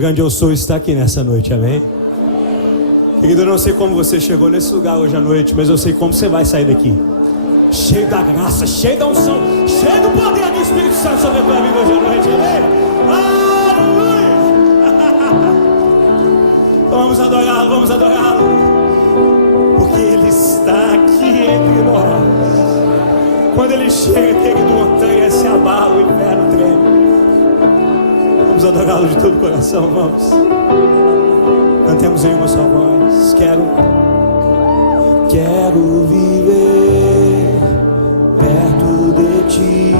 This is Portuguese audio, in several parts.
grande eu sou está aqui nessa noite, amém? Querido, eu não sei como você chegou nesse lugar hoje à noite, mas eu sei como você vai sair daqui. Cheio da graça, cheio da unção, cheio do poder do Espírito Santo sobre a tua vida hoje à noite, amém? Aleluia! Vamos adorá-lo, vamos adorá-lo, porque Ele está aqui entre nós. Quando Ele chega, querido, montanha se abala, o inferno treme. Vamos adorá-lo de todo o coração, vamos. Cantemos em uma só voz. Quero viver perto de Ti.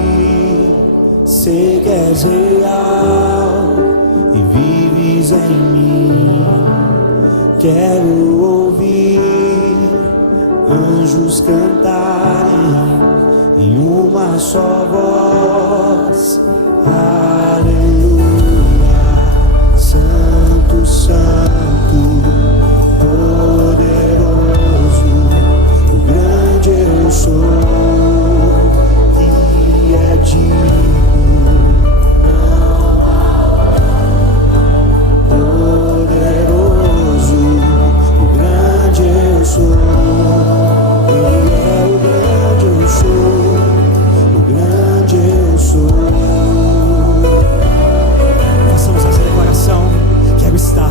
Sei que és real e vives em mim. Quero ouvir anjos cantarem em uma só voz. Aleluia, Santo, Santo, poderoso, o grande eu sou, que é digno, não há poderoso, o grande eu sou, Ele é o grande eu sou, o grande eu sou. Possamos fazer declaração. Quero estar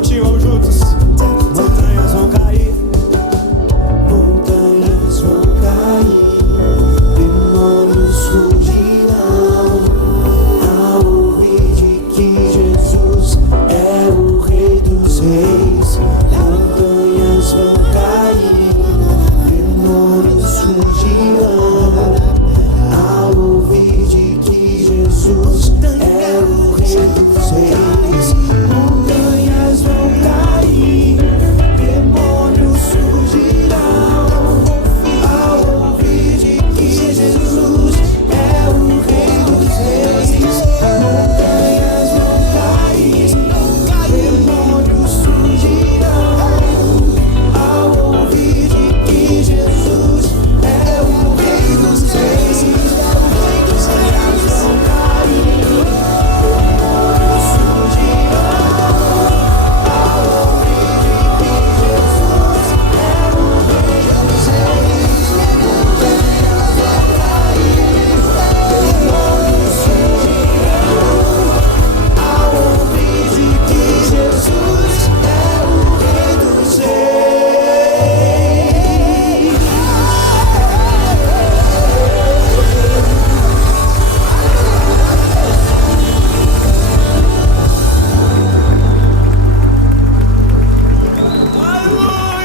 curtir, vamos juntos. Montanhas vão cair. Montanhas vão cair. Demônios fugirão ao ouvir de que Jesus é o Rei dos Reis. Montanhas vão cair. Demônios fugirão ao ouvir de que Jesus é o Rei dos Reis. Montanhas vão cair. Demônios fugirão ao ouvir de que Jesus é o Rei dos Reis. Montanhas vão cair. Demônios fugirão ao ouvir de que Jesus é o Rei dos Reis. Montanhas vão cair. Demônios fugirão ao ouvir de que Jesus é o Rei dos Reis. Montanhas vão cair. Demônios fugirão ao ouvir de que Jesus é o Rei dos Reis. Aleluia!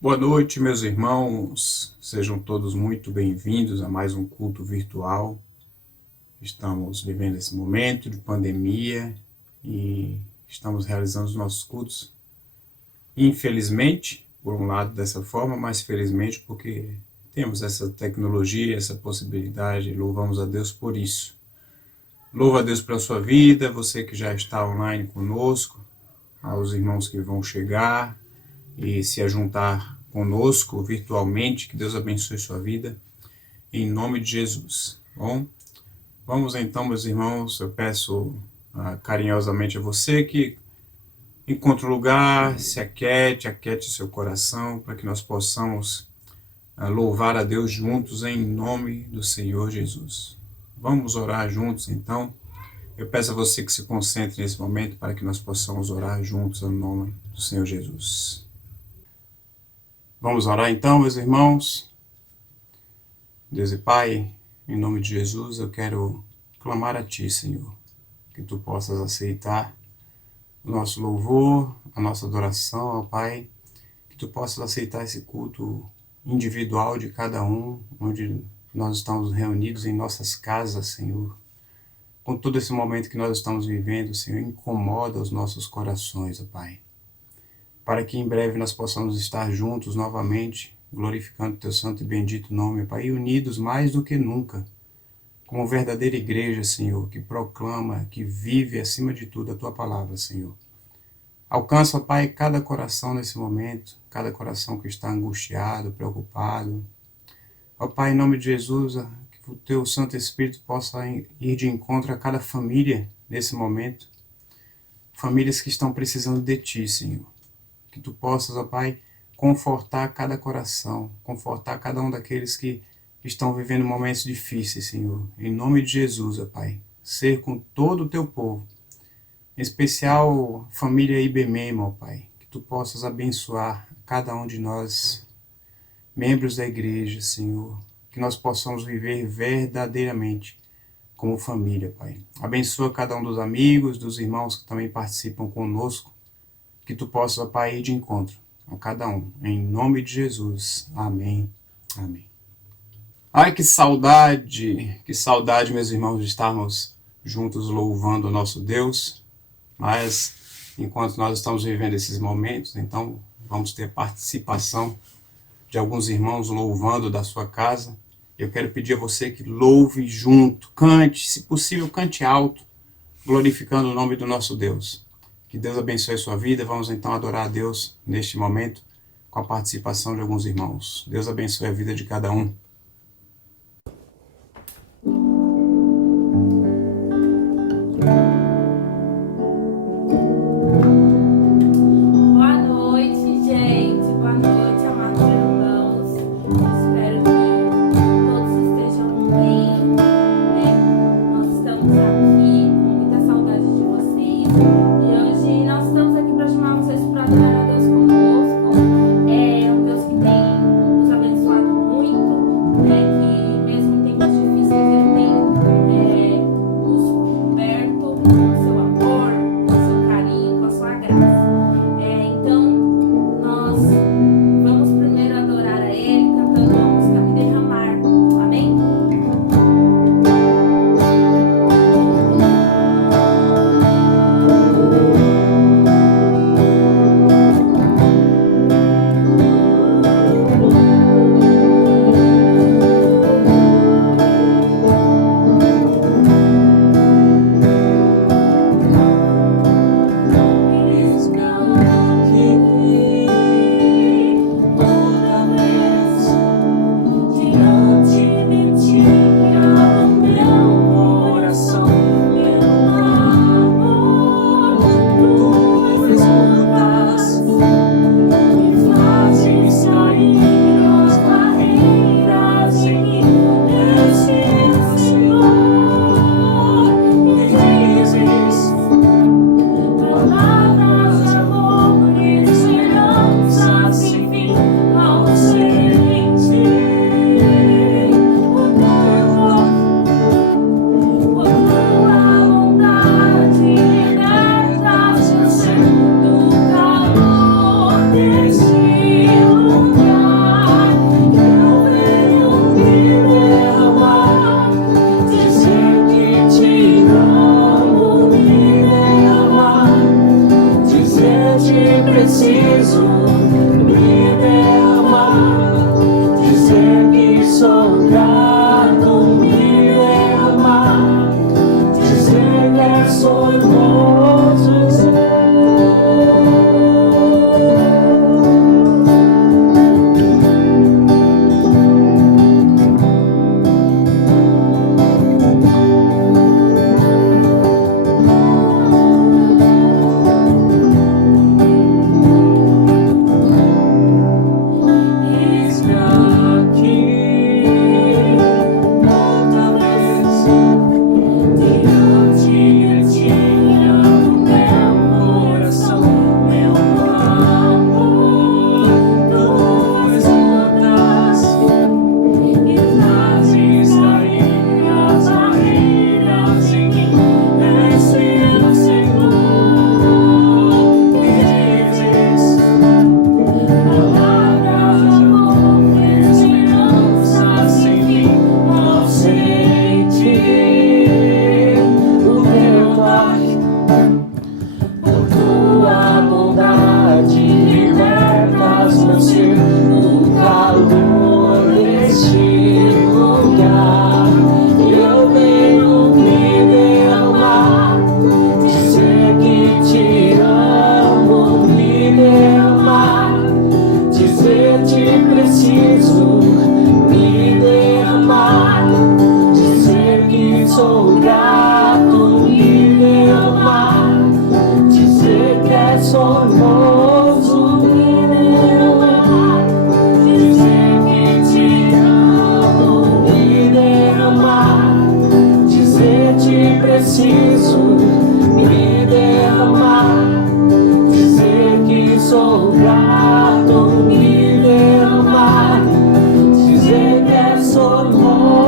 Boa noite, meus irmãos. Sejam todos muito bem-vindos a mais um culto virtual. Estamos vivendo esse momento de pandemia e estamos realizando os nossos cultos, infelizmente, por um lado dessa forma, mas felizmente porque temos essa tecnologia, essa possibilidade, e louvamos a Deus por isso. Louvo a Deus pela sua vida, você que já está online conosco, aos irmãos que vão chegar e se ajuntar conosco virtualmente, que Deus abençoe sua vida, em nome de Jesus. Bom, vamos então, meus irmãos, eu peço carinhosamente a você que encontre um lugar, se aquete seu coração, para que nós possamos louvar a Deus juntos em nome do Senhor Jesus. Vamos orar juntos então. Eu peço a você que se concentre nesse momento para que nós possamos orar juntos em nome do Senhor Jesus. Vamos orar então, meus irmãos. Deus e Pai, em nome de Jesus, eu quero clamar a Ti, Senhor, que Tu possas aceitar o nosso louvor, a nossa adoração, ó Pai, que Tu possas aceitar esse culto individual de cada um, onde nós estamos reunidos em nossas casas, Senhor. Com todo esse momento que nós estamos vivendo, Senhor, incomoda os nossos corações, ó Pai, para que em breve nós possamos estar juntos novamente, glorificando Teu santo e bendito nome, Pai, e unidos mais do que nunca, como verdadeira igreja, Senhor, que proclama, que vive acima de tudo a Tua palavra, Senhor. Alcança, Pai, cada coração nesse momento, cada coração que está angustiado, preocupado. Ó Pai, em nome de Jesus, que o Teu Santo Espírito possa ir de encontro a cada família nesse momento, famílias que estão precisando de Ti, Senhor. Que Tu possas, ó Pai, confortar cada coração, confortar cada um daqueles que estão vivendo momentos difíceis, Senhor. Em nome de Jesus, ó Pai, ser com todo o Teu povo, em especial família IBMEM, ó Pai, que Tu possas abençoar cada um de nós, membros da igreja, Senhor, que nós possamos viver verdadeiramente como família, Pai. Abençoa cada um dos amigos, dos irmãos que também participam conosco, que Tu possas, ó Pai, ir de encontro a cada um. Em nome de Jesus. Amém. Amém. Ai, que saudade, meus irmãos, de estarmos juntos louvando o nosso Deus. Mas, enquanto nós estamos vivendo esses momentos, então vamos ter participação de alguns irmãos louvando da sua casa. Eu quero pedir a você que louve junto, cante, se possível, cante alto, glorificando o nome do nosso Deus. Que Deus abençoe a sua vida. Vamos então adorar a Deus neste momento com a participação de alguns irmãos. Deus abençoe a vida de cada um. É um Deus que tem nos abençoado muito. preciso me derramar, dizer que sou grato, me derramar, dizer que é sormoso.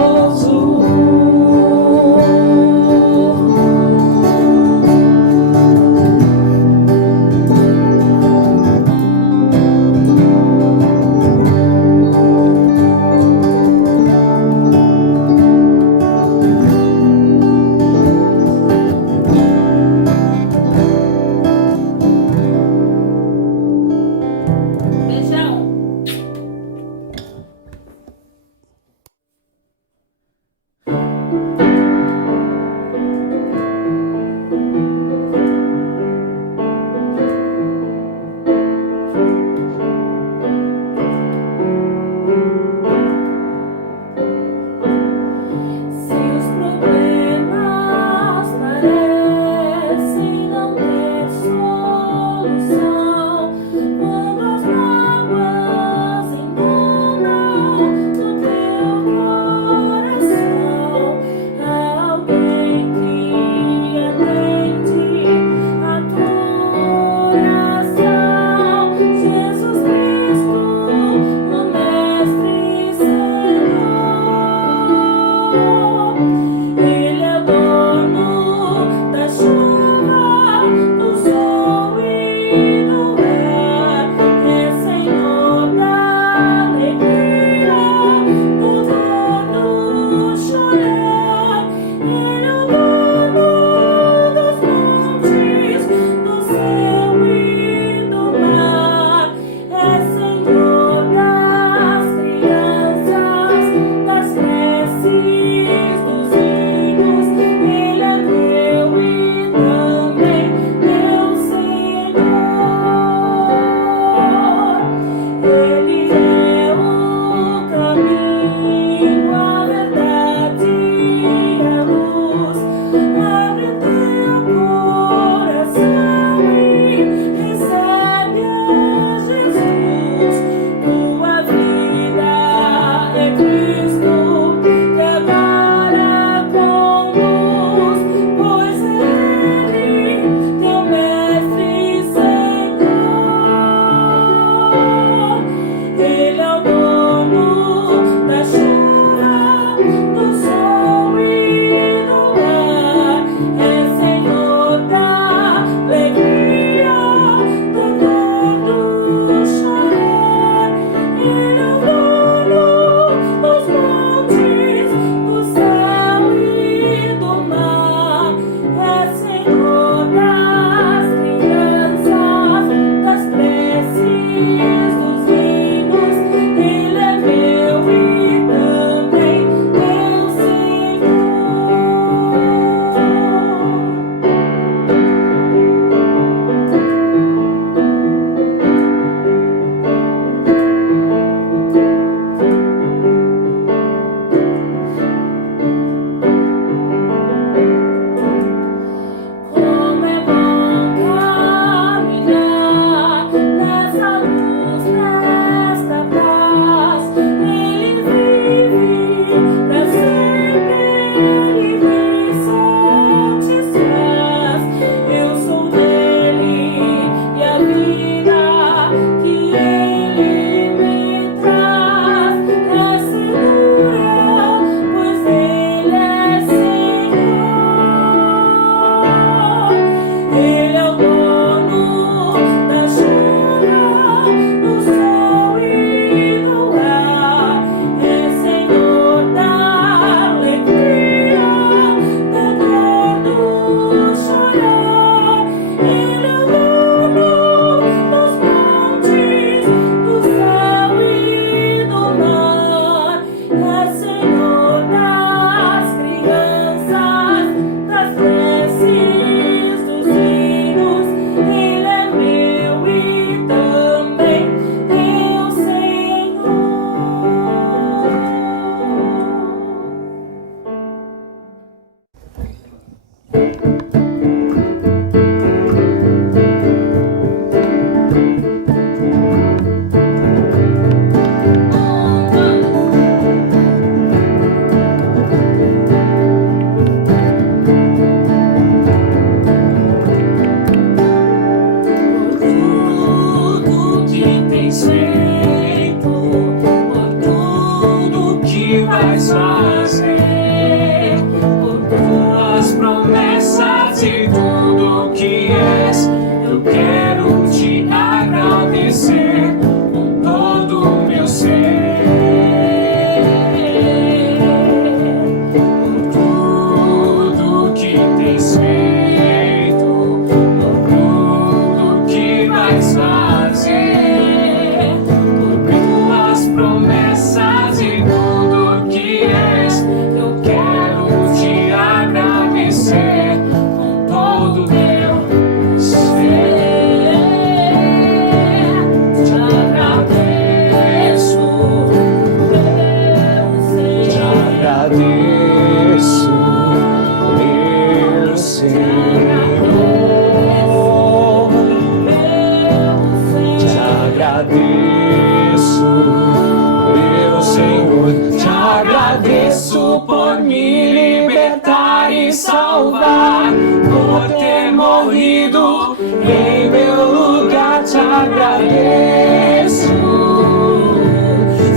me libertar e salvar, por ter morrido em meu lugar. Te agradeço,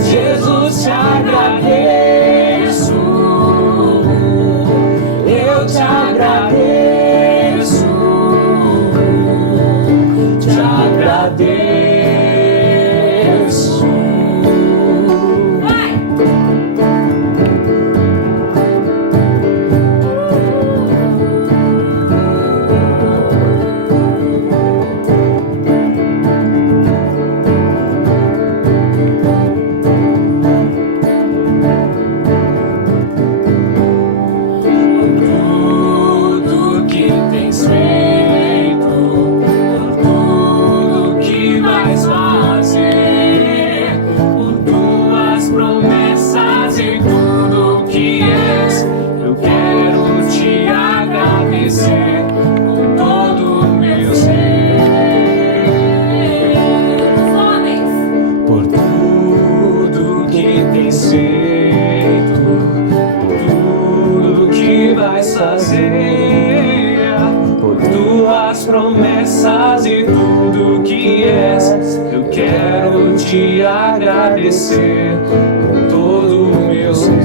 Jesus, te agradeço, eu te agradeço, te agradeço. Por tuas promessas e tudo que és, eu quero te agradecer com todo o meu ser.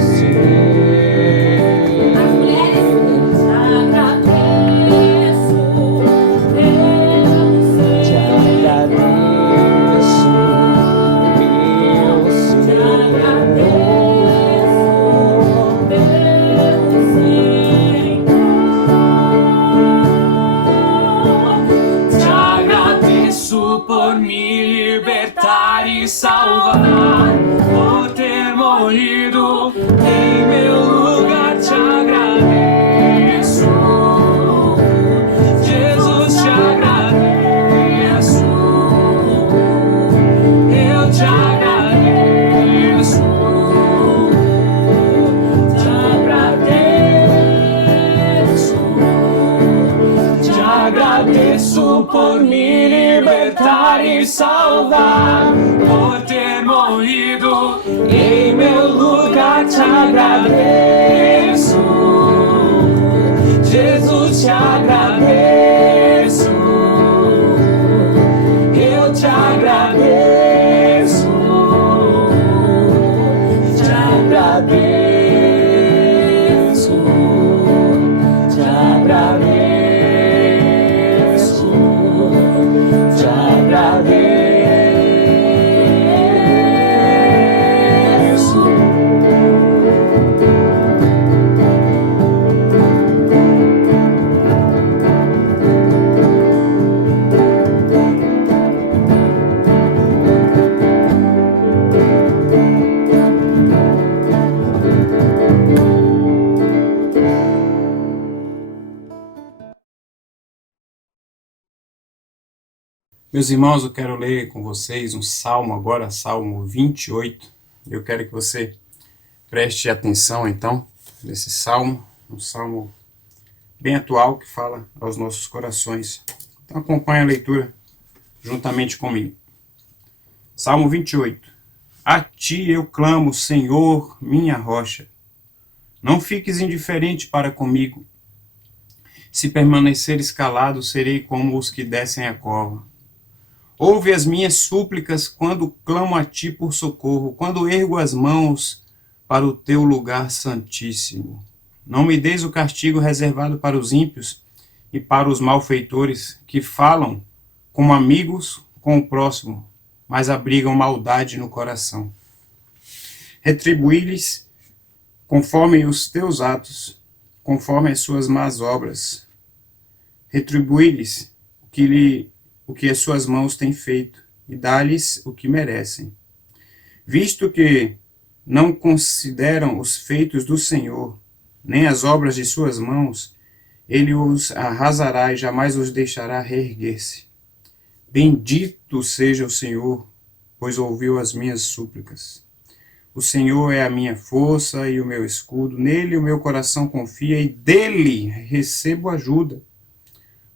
Por me libertar e salvar, por ter morrido em meu lugar. Te agradeço, Jesus, te agradeço, eu te agradeço, te agradeço, te agradeço por me libertar e salvar, por ter morrido em meu lugar. Te agradeço, Jesus, te agradeço, eu te agradeço, te agradeço, te agradeço. Meus irmãos, eu quero ler com vocês um salmo agora, Salmo 28. Eu quero que você preste atenção, então, nesse salmo, um salmo bem atual que fala aos nossos corações. Então acompanhe a leitura juntamente comigo. Salmo 28. A ti eu clamo, Senhor, minha rocha. Não fiques indiferente para comigo. Se permaneceres calado, serei como os que descem a cova. Ouve as minhas súplicas quando clamo a ti por socorro, quando ergo as mãos para o teu lugar santíssimo. Não me deis o castigo reservado para os ímpios e para os malfeitores, que falam como amigos com o próximo, mas abrigam maldade no coração. Retribui-lhes conforme os teus atos, conforme as suas más obras. Retribui-lhes o que as suas mãos têm feito, e dá-lhes o que merecem. Visto que não consideram os feitos do Senhor, nem as obras de suas mãos, ele os arrasará e jamais os deixará reerguer-se. Bendito seja o Senhor, pois ouviu as minhas súplicas. O Senhor é a minha força e o meu escudo, nele o meu coração confia e dele recebo ajuda.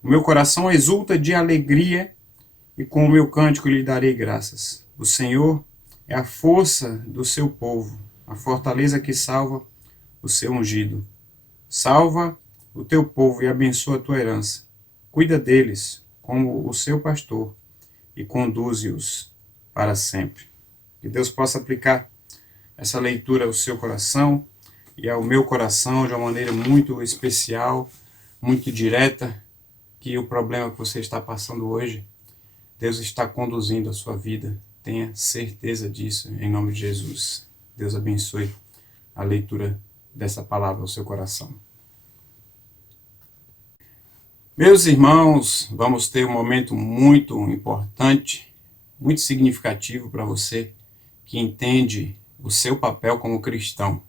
O meu coração exulta de alegria e com o meu cântico lhe darei graças. O Senhor é a força do seu povo, a fortaleza que salva o seu ungido. Salva o teu povo e abençoa a tua herança. Cuida deles como o seu pastor e conduze-os para sempre. Que Deus possa aplicar essa leitura ao seu coração e ao meu coração de uma maneira muito especial, muito direta, que o problema que você está passando hoje, Deus está conduzindo a sua vida. Tenha certeza disso, em nome de Jesus. Deus abençoe a leitura dessa palavra ao seu coração. Meus irmãos, vamos ter um momento muito importante, muito significativo para você que entende o seu papel como cristão.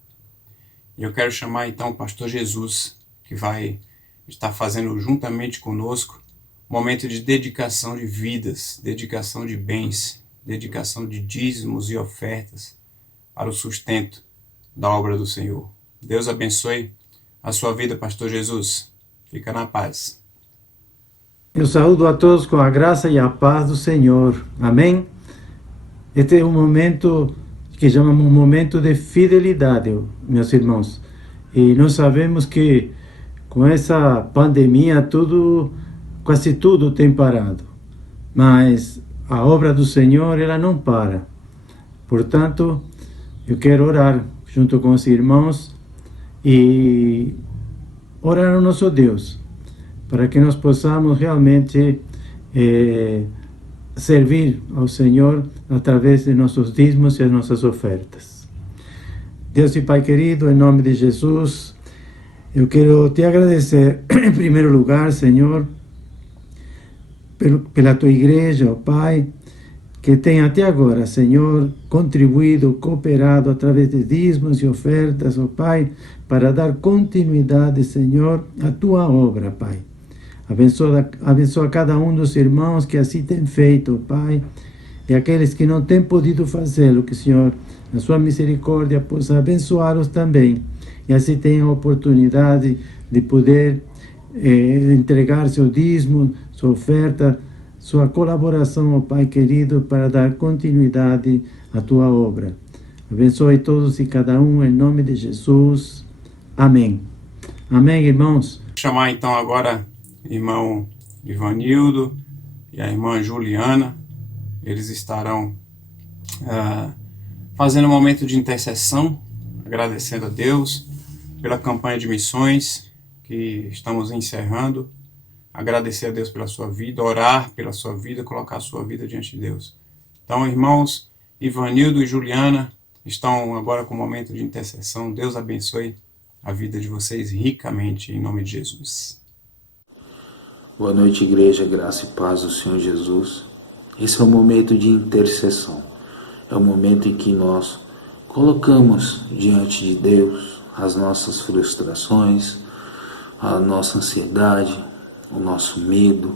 E eu quero chamar então o pastor Jesus, que vai estar fazendo juntamente conosco um momento de dedicação de vidas, dedicação de bens, dedicação de dízimos e ofertas para o sustento da obra do Senhor. Deus abençoe a sua vida, pastor Jesus. Fica na paz. Eu saúdo a todos com a graça e a paz do Senhor. Amém? Este é um momento que chamamos um momento de fidelidade, meus irmãos. E nós sabemos que com essa pandemia quase tudo tem parado. Mas a obra do Senhor, ela não para. Portanto, eu quero orar junto com os irmãos e orar ao nosso Deus, para que nós possamos realmente servir ao Senhor através de nossos dízimos e as nossas ofertas. Deus e Pai querido, em nome de Jesus, eu quero te agradecer, em primeiro lugar, Senhor, pela tua igreja, ó Pai, que tem até agora, Senhor, contribuído, cooperado através de dízimos e ofertas, ó Pai, para dar continuidade, Senhor, à tua obra, Pai. Abençoa cada um dos irmãos que assim tem feito, Pai, e aqueles que não têm podido fazê-lo, que o Senhor, na sua misericórdia, possa abençoá-los também, e assim tenham a oportunidade de poder entregar seu dízimo, sua oferta, sua colaboração, ó Pai querido, para dar continuidade à tua obra. Abençoe todos e cada um, em nome de Jesus. Amém. Amém, irmãos? Vou chamar então agora irmão Ivanildo e a irmã Juliana. Eles estarão fazendo um momento de intercessão, agradecendo a Deus pela campanha de missões que estamos encerrando. Agradecer a Deus pela sua vida, orar pela sua vida, colocar a sua vida diante de Deus. Então, irmãos Ivanildo e Juliana estão agora com um momento de intercessão. Deus abençoe a vida de vocês ricamente, em nome de Jesus. Boa noite, igreja, graça e paz do Senhor Jesus. Esse é um momento de intercessão. É o momento em que nós colocamos diante de Deus as nossas frustrações, a nossa ansiedade, o nosso medo,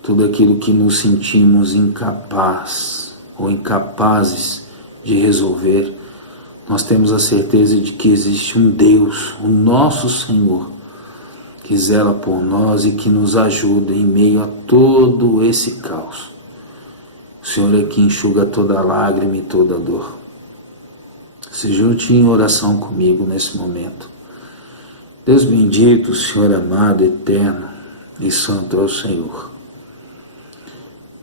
tudo aquilo que nos sentimos incapazes de resolver. Nós temos a certeza de que existe um Deus, o nosso Senhor, que zela por nós e que nos ajuda em meio a todo esse caos. O Senhor é que enxuga toda lágrima e toda dor. Se junte em oração comigo nesse momento. Deus bendito, Senhor amado, eterno e santo é o Senhor.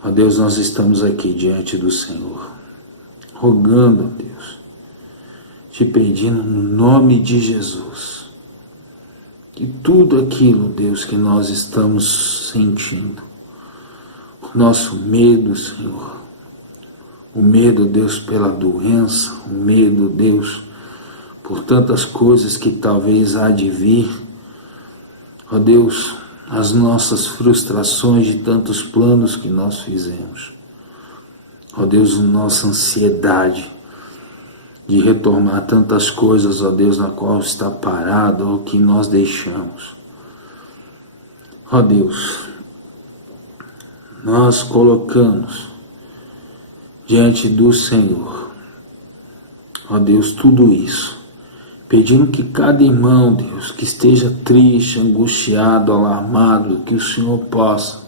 Ó Deus, nós estamos aqui diante do Senhor, rogando a Deus, te pedindo no nome de Jesus, que tudo aquilo, Deus, que nós estamos sentindo, o nosso medo, Senhor, o medo, Deus, pela doença, o medo, Deus, por tantas coisas que talvez há de vir, ó Deus, as nossas frustrações de tantos planos que nós fizemos, ó Deus, nossa ansiedade de retomar tantas coisas, ó Deus, na qual está parado, ou que nós deixamos. Ó Deus, nós colocamos diante do Senhor, ó Deus, tudo isso, pedindo que cada irmão, Deus, que esteja triste, angustiado, alarmado, que o Senhor possa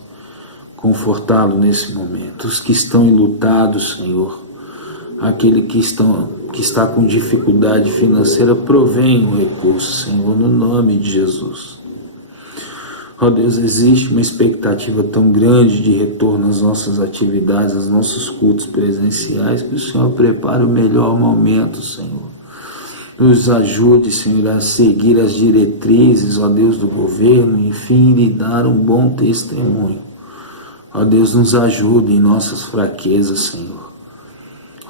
confortá-lo nesse momento. Os que estão enlutados, Senhor, aqueles que estão que está com dificuldade financeira, provenha o recurso, Senhor, no nome de Jesus. Ó Deus, existe uma expectativa tão grande de retorno às nossas atividades, aos nossos cultos presenciais, que o Senhor prepare o melhor momento, Senhor. Nos ajude, Senhor, a seguir as diretrizes, ó Deus, do governo, enfim, lhe dar um bom testemunho. Ó Deus, nos ajude em nossas fraquezas, Senhor.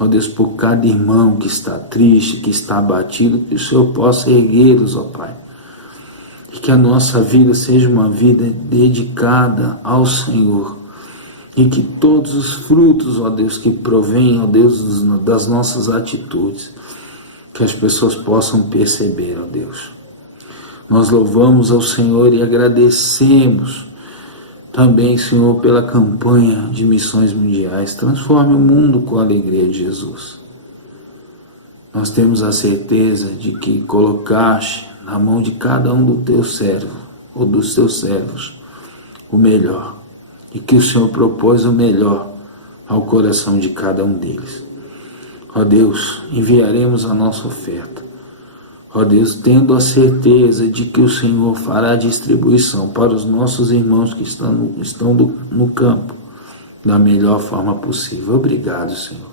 Ó Deus, por cada irmão que está triste, que está abatido, que o Senhor possa erguê-los, ó Pai. E que a nossa vida seja uma vida dedicada ao Senhor. E que todos os frutos, ó Deus, que provêm, ó Deus, das nossas atitudes, que as pessoas possam perceber, ó Deus. Nós louvamos ao Senhor e agradecemos também, Senhor, pela campanha de missões mundiais. Transforme o mundo com a alegria de Jesus. Nós temos a certeza de que colocaste na mão de cada um do teu servo, ou dos teus servos, o melhor. E que o Senhor propôs o melhor ao coração de cada um deles. Ó Deus, enviaremos a nossa oferta. Ó Deus, tendo a certeza de que o Senhor fará distribuição para os nossos irmãos que estão no campo, da melhor forma possível. Obrigado, Senhor.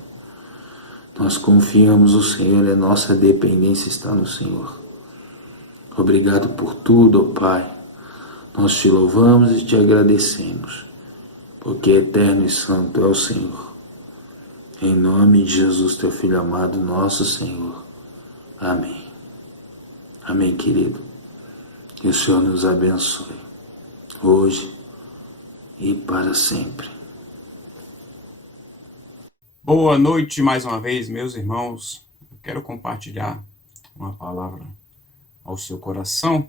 Nós confiamos no Senhor e a nossa dependência está no Senhor. Obrigado por tudo, ó Pai. Nós te louvamos e te agradecemos, porque eterno e santo é o Senhor. Em nome de Jesus, teu Filho amado, nosso Senhor. Amém. Amém, querido. Que o Senhor nos abençoe, hoje e para sempre. Boa noite mais uma vez, meus irmãos. Eu quero compartilhar uma palavra ao seu coração.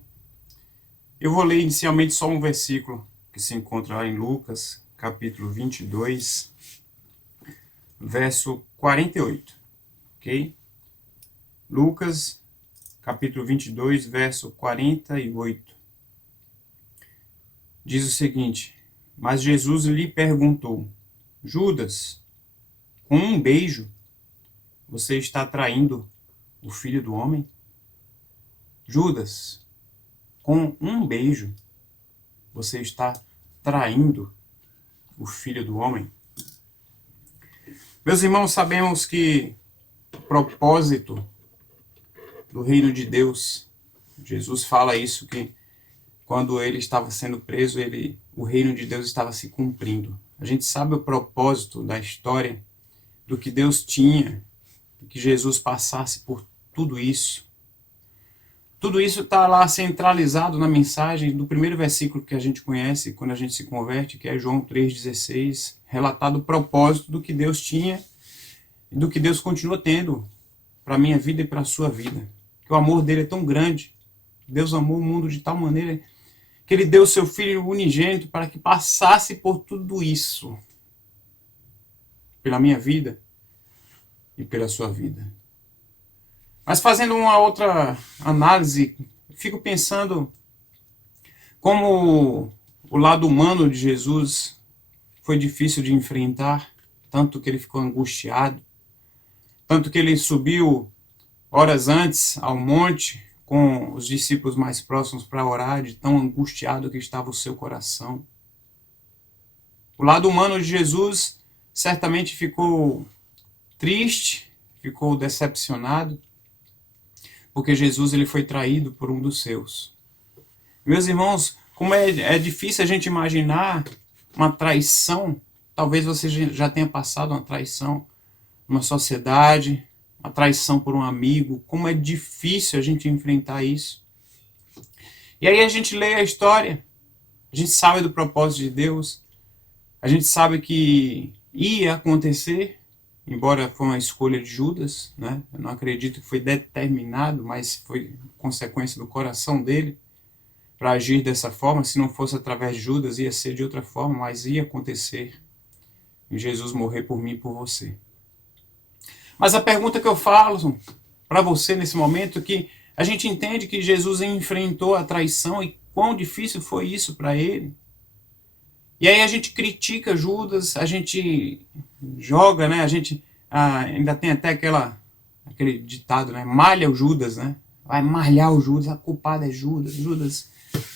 Eu vou ler inicialmente só um versículo que se encontra lá em Lucas, capítulo 22, verso 48, ok? Lucas, capítulo 22, verso 48. Diz o seguinte: mas Jesus lhe perguntou: Judas, com um beijo você está traindo o Filho do Homem? Judas, com um beijo você está traindo o Filho do Homem? Meus irmãos, sabemos que o propósito do reino de Deus, Jesus fala isso, que quando ele estava sendo preso, o reino de Deus estava se cumprindo. A gente sabe o propósito da história, do que Deus tinha, que Jesus passasse por tudo isso. Tudo isso está lá centralizado na mensagem do primeiro versículo que a gente conhece quando a gente se converte, que é João 3,16, relatado o propósito do que Deus tinha e do que Deus continua tendo para a minha vida e para a sua vida. Que o amor dele é tão grande, Deus amou o mundo de tal maneira que ele deu o seu Filho unigênito para que passasse por tudo isso, pela minha vida e pela sua vida. Mas fazendo uma outra análise, fico pensando como o lado humano de Jesus foi difícil de enfrentar, tanto que ele ficou angustiado, tanto que ele subiu horas antes ao monte com os discípulos mais próximos para orar, de tão angustiado que estava o seu coração. O lado humano de Jesus certamente ficou triste, ficou decepcionado, porque Jesus ele foi traído por um dos seus. Meus irmãos, como é difícil a gente imaginar uma traição. Talvez você já tenha passado uma traição numa sociedade, uma traição por um amigo. Como é difícil a gente enfrentar isso. E aí a gente lê a história, a gente sabe do propósito de Deus, a gente sabe que ia acontecer, embora foi uma escolha de Judas, né? Eu não acredito que foi determinado, mas foi consequência do coração dele para agir dessa forma. Se não fosse através de Judas, ia ser de outra forma, mas ia acontecer. E Jesus morrer por mim e por você. Mas a pergunta que eu falo para você nesse momento é que a gente entende que Jesus enfrentou a traição e quão difícil foi isso para ele. E aí a gente critica Judas, a gente joga, né? A gente ainda tem até aquele ditado, né? Malha o Judas, né? Vai malhar o Judas, a culpada é Judas, Judas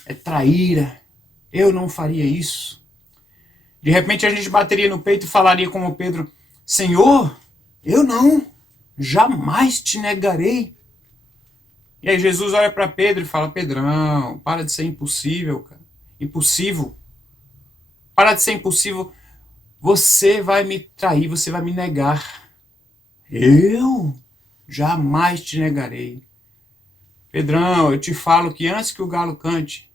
é traíra, eu não faria isso. De repente a gente bateria no peito e falaria como Pedro, Senhor, eu não, jamais te negarei. E aí Jesus olha para Pedro e fala, Pedrão, para de ser impossível, cara. Impossível. Para de ser impossível. Você vai me trair, você vai me negar. Eu jamais te negarei. Pedrão, eu te falo que antes que o galo cante,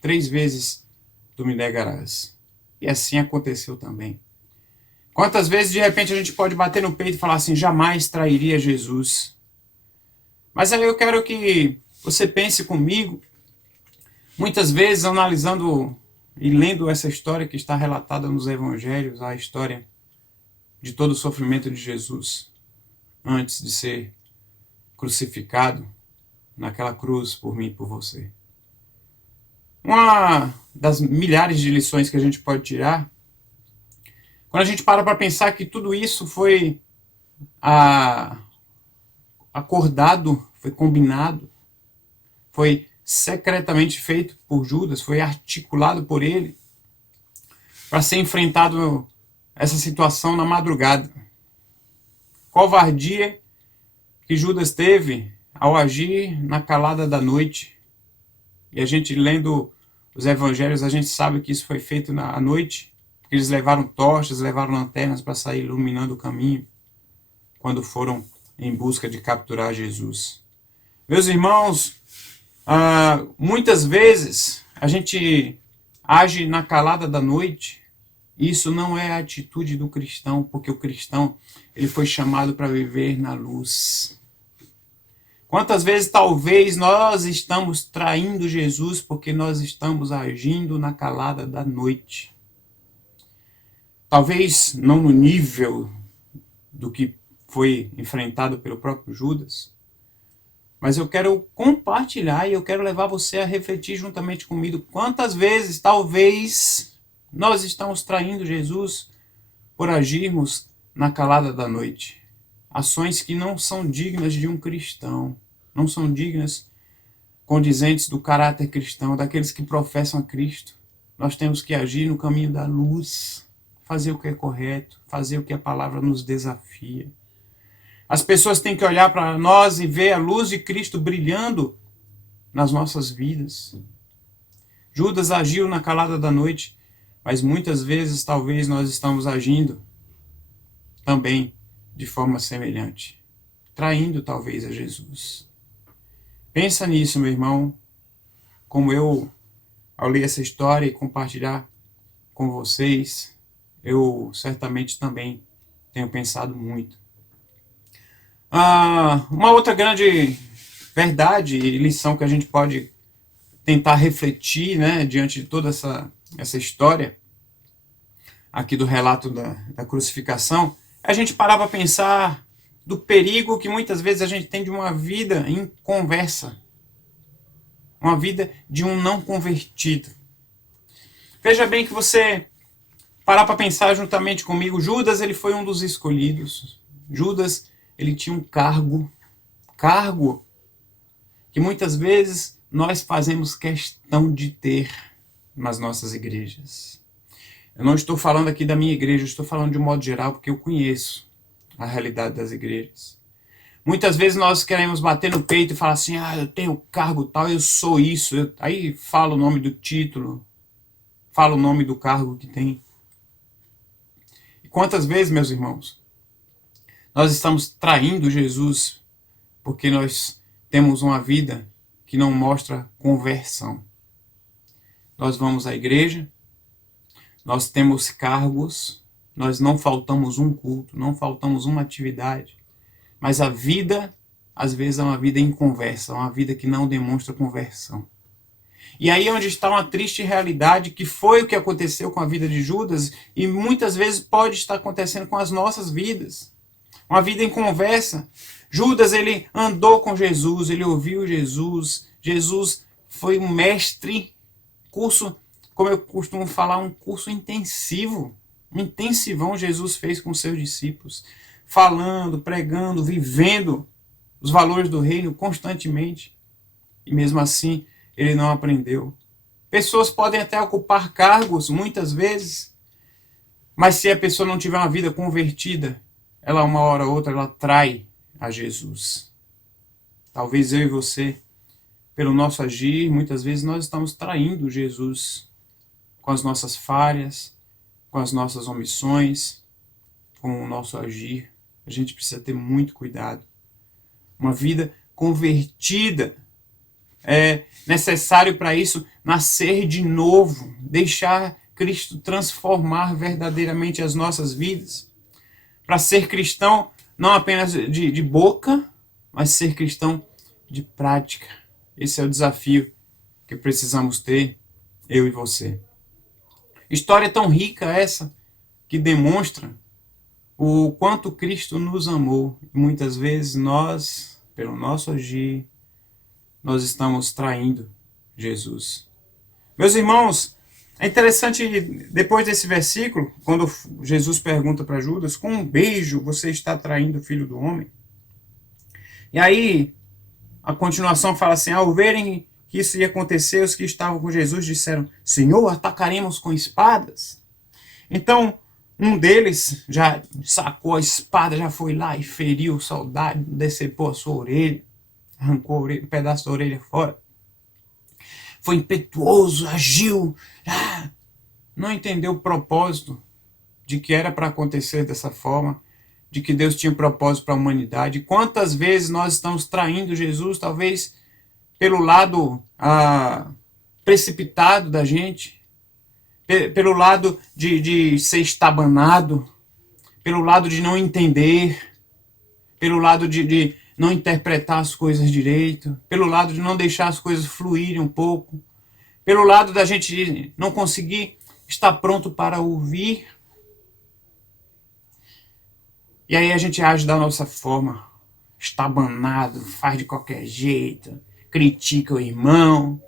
3 vezes tu me negarás. E assim aconteceu também. Quantas vezes de repente a gente pode bater no peito e falar assim, jamais trairia Jesus. Mas aí eu quero que você pense comigo, muitas vezes analisando e lendo essa história que está relatada nos evangelhos, a história de todo o sofrimento de Jesus, antes de ser crucificado naquela cruz por mim e por você. Uma das milhares de lições que a gente pode tirar, quando a gente para pensar que tudo isso foi acordado, foi combinado, foi secretamente feito por Judas, foi articulado por ele, para ser enfrentado essa situação na madrugada. Covardia que Judas teve ao agir na calada da noite. E a gente lendo os evangelhos, a gente sabe que isso foi feito à noite, porque eles levaram tochas, levaram lanternas para sair iluminando o caminho, quando foram em busca de capturar Jesus. Meus irmãos, muitas vezes a gente age na calada da noite, e isso não é a atitude do cristão, porque o cristão ele foi chamado para viver na luz. Quantas vezes talvez nós estamos traindo Jesus porque nós estamos agindo na calada da noite? Talvez não no nível do que foi enfrentado pelo próprio Judas, mas eu quero compartilhar e eu quero levar você a refletir juntamente comigo quantas vezes talvez nós estamos traindo Jesus por agirmos na calada da noite. Ações que não são dignas de um cristão, não são dignas, condizentes do caráter cristão, daqueles que professam a Cristo. Nós temos que agir no caminho da luz, fazer o que é correto, fazer o que a palavra nos desafia. As pessoas têm que olhar para nós e ver a luz de Cristo brilhando nas nossas vidas. Judas agiu na calada da noite, mas muitas vezes talvez nós estamos agindo também de forma semelhante, traindo talvez a Jesus. Pensa nisso, meu irmão, como eu, ao ler essa história e compartilhar com vocês, eu certamente também tenho pensado muito. Uma outra grande verdade e lição que a gente pode tentar refletir, né, diante de toda essa história aqui do relato da crucificação, é a gente parar para pensar do perigo que muitas vezes a gente tem de uma vida em conversa, uma vida de um não convertido. Veja bem que você parar para pensar juntamente comigo, Judas ele foi um dos escolhidos. Judas ele tinha um cargo que muitas vezes nós fazemos questão de ter nas nossas igrejas. Eu não estou falando aqui da minha igreja, eu estou falando de um modo geral, porque eu conheço a realidade das igrejas. Muitas vezes nós queremos bater no peito e falar assim, eu tenho cargo tal, eu sou isso. Aí fala o nome do título, fala o nome do cargo que tem. E quantas vezes, meus irmãos, nós estamos traindo Jesus porque nós temos uma vida que não mostra conversão. Nós vamos à igreja, nós temos cargos, nós não faltamos um culto, não faltamos uma atividade, mas a vida, às vezes, é uma vida inconversa, uma vida que não demonstra conversão. E aí é onde está uma triste realidade, que foi o que aconteceu com a vida de Judas, e muitas vezes pode estar acontecendo com as nossas vidas. Uma vida em conversa. Judas, ele andou com Jesus, ele ouviu Jesus. Jesus foi um mestre, curso, como eu costumo falar, um curso intensivo. Um intensivão Jesus fez com seus discípulos. falando, pregando, vivendo os valores do reino constantemente. E mesmo assim, ele não aprendeu. Pessoas podem até ocupar cargos, muitas vezes, mas se a pessoa não tiver uma vida convertida, ela uma hora ou outra, ela trai a Jesus. Talvez eu e você, pelo nosso agir, muitas vezes nós estamos traindo Jesus com as nossas falhas, com as nossas omissões, com o nosso agir. A gente precisa ter muito cuidado. Uma vida convertida. É necessário para isso nascer de novo, deixar Cristo transformar verdadeiramente as nossas vidas. Para ser cristão, não apenas de boca, mas ser cristão de prática. Esse é o desafio que precisamos ter, eu e você. História tão rica essa, que demonstra o quanto Cristo nos amou. Muitas vezes nós, pelo nosso agir, nós estamos traindo Jesus. Meus irmãos, é interessante, depois desse versículo, quando Jesus pergunta para Judas, com um beijo você está traindo o Filho do Homem? E aí, a continuação fala assim, ao verem que isso ia acontecer, os que estavam com Jesus disseram, Senhor, atacaremos com espadas? Então, um deles já sacou a espada, já foi lá e feriu o soldado, decepou a sua orelha, arrancou um pedaço da orelha fora. Foi impetuoso, agiu, não entendeu o propósito de que era para acontecer dessa forma, de que Deus tinha um propósito para a humanidade. Quantas vezes nós estamos traindo Jesus, talvez pelo lado precipitado da gente, pelo lado de ser estabanado, pelo lado de não entender, pelo lado de não interpretar as coisas direito, pelo lado de não deixar as coisas fluírem um pouco, pelo lado da gente não conseguir estar pronto para ouvir. E aí a gente age da nossa forma, estabanado, faz de qualquer jeito, critica o irmão,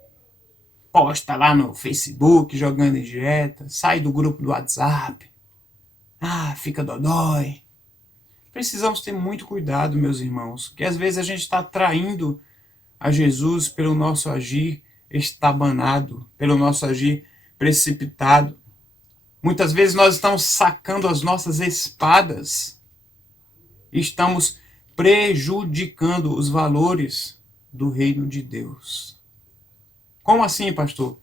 posta lá no Facebook jogando indireta, sai do grupo do WhatsApp, fica dodói. Precisamos ter muito cuidado, meus irmãos, que às vezes a gente está traindo a Jesus pelo nosso agir estabanado, pelo nosso agir precipitado. Muitas vezes nós estamos sacando as nossas espadas e estamos prejudicando os valores do reino de Deus. Como assim, pastor?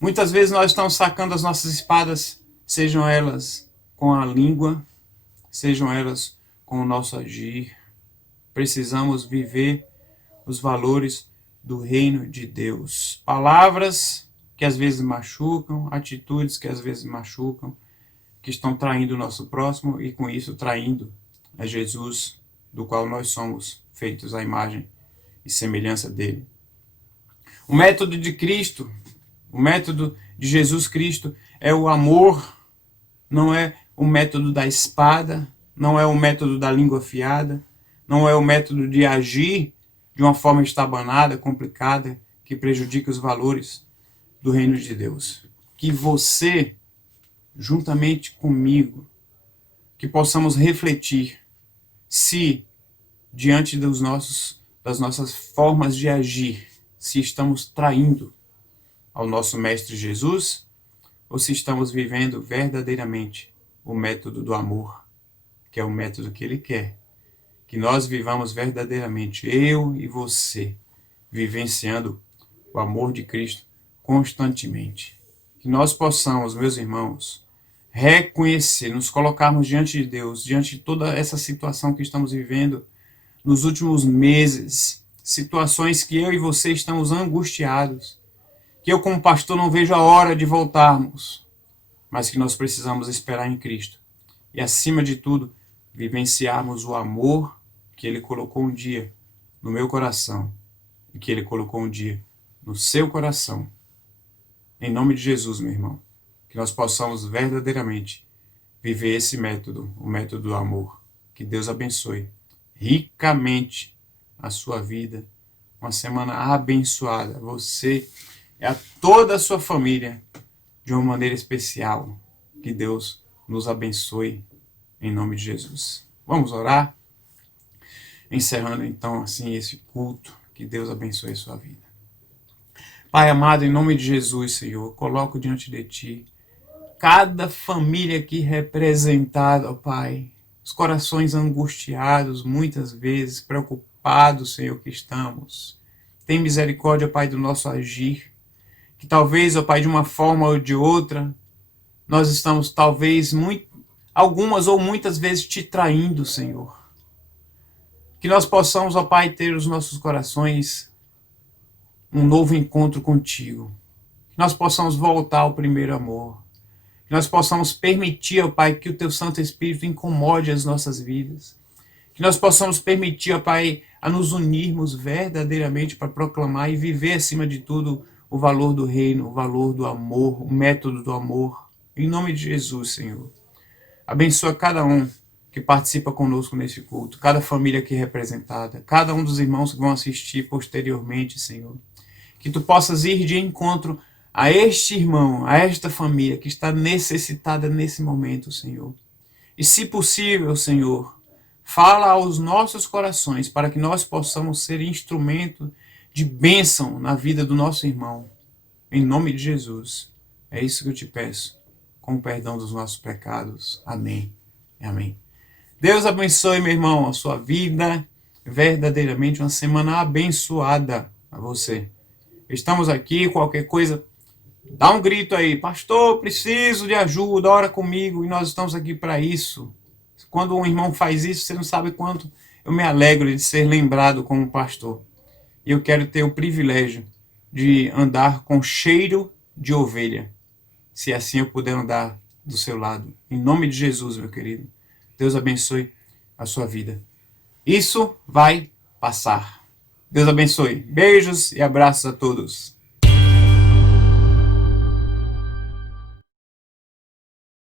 Muitas vezes nós estamos sacando as nossas espadas, sejam elas com a língua, sejam elas com o nosso agir. Precisamos viver os valores do reino de Deus. Palavras que às vezes machucam, atitudes que às vezes machucam, que estão traindo o nosso próximo e com isso traindo a Jesus, do qual nós somos feitos à imagem e semelhança dele. O método de Cristo, o método de Jesus Cristo é o amor, não é o método da espada, não é o método da língua afiada, não é o método de agir de uma forma estabanada, complicada, que prejudica os valores do reino de Deus. Que você, juntamente comigo, que possamos refletir se, diante das nossas formas de agir, se estamos traindo ao nosso Mestre Jesus ou se estamos vivendo verdadeiramente o método do amor, que é o método que Ele quer. Que nós vivamos verdadeiramente, eu e você, vivenciando o amor de Cristo constantemente. Que nós possamos, meus irmãos, reconhecer, nos colocarmos diante de Deus, diante de toda essa situação que estamos vivendo nos últimos meses, situações que eu e você estamos angustiados, que eu como pastor não vejo a hora de voltarmos, mas que nós precisamos esperar em Cristo. E acima de tudo, vivenciarmos o amor que Ele colocou um dia no meu coração e que Ele colocou um dia no seu coração. Em nome de Jesus, meu irmão, que nós possamos verdadeiramente viver esse método, o método do amor. Que Deus abençoe ricamente a sua vida. Uma semana abençoada. Você e a toda a sua família de uma maneira especial. Que Deus nos abençoe em nome de Jesus. Vamos orar, encerrando então assim esse culto. Que Deus abençoe a sua vida. Pai amado, em nome de Jesus, Senhor, coloco diante de Ti cada família aqui representada, ó Pai. Os corações angustiados, muitas vezes, preocupados, Senhor, que estamos. Tem misericórdia, Pai, do nosso agir. Que talvez, ó Pai, de uma forma ou de outra, nós estamos talvez algumas ou muitas vezes te traindo, Senhor. Que nós possamos, ó Pai, ter os nossos corações um novo encontro contigo. Que nós possamos voltar ao primeiro amor. Que nós possamos permitir, ó Pai, que o Teu Santo Espírito incomode as nossas vidas. Que nós possamos permitir, ó Pai, a nos unirmos verdadeiramente para proclamar e viver, acima de tudo, o valor do reino, o valor do amor, o método do amor. Em nome de Jesus, Senhor. Abençoa cada um que participa conosco nesse culto, cada família aqui representada, cada um dos irmãos que vão assistir posteriormente, Senhor. Que Tu possas ir de encontro a este irmão, a esta família que está necessitada nesse momento, Senhor. E se possível, Senhor, fala aos nossos corações para que nós possamos ser instrumento de bênção na vida do nosso irmão. Em nome de Jesus. É isso que eu te peço, com o perdão dos nossos pecados. Amém. Amém. Deus abençoe, meu irmão, a sua vida. Verdadeiramente uma semana abençoada a você. Estamos aqui, qualquer coisa, dá um grito aí. Pastor, preciso de ajuda, ora comigo. E nós estamos aqui para isso. Quando um irmão faz isso, você não sabe quanto eu me alegro de ser lembrado como pastor. E eu quero ter o privilégio de andar com cheiro de ovelha. Se assim eu puder andar do seu lado. Em nome de Jesus, meu querido. Deus abençoe a sua vida. Isso vai passar. Deus abençoe. Beijos e abraços a todos.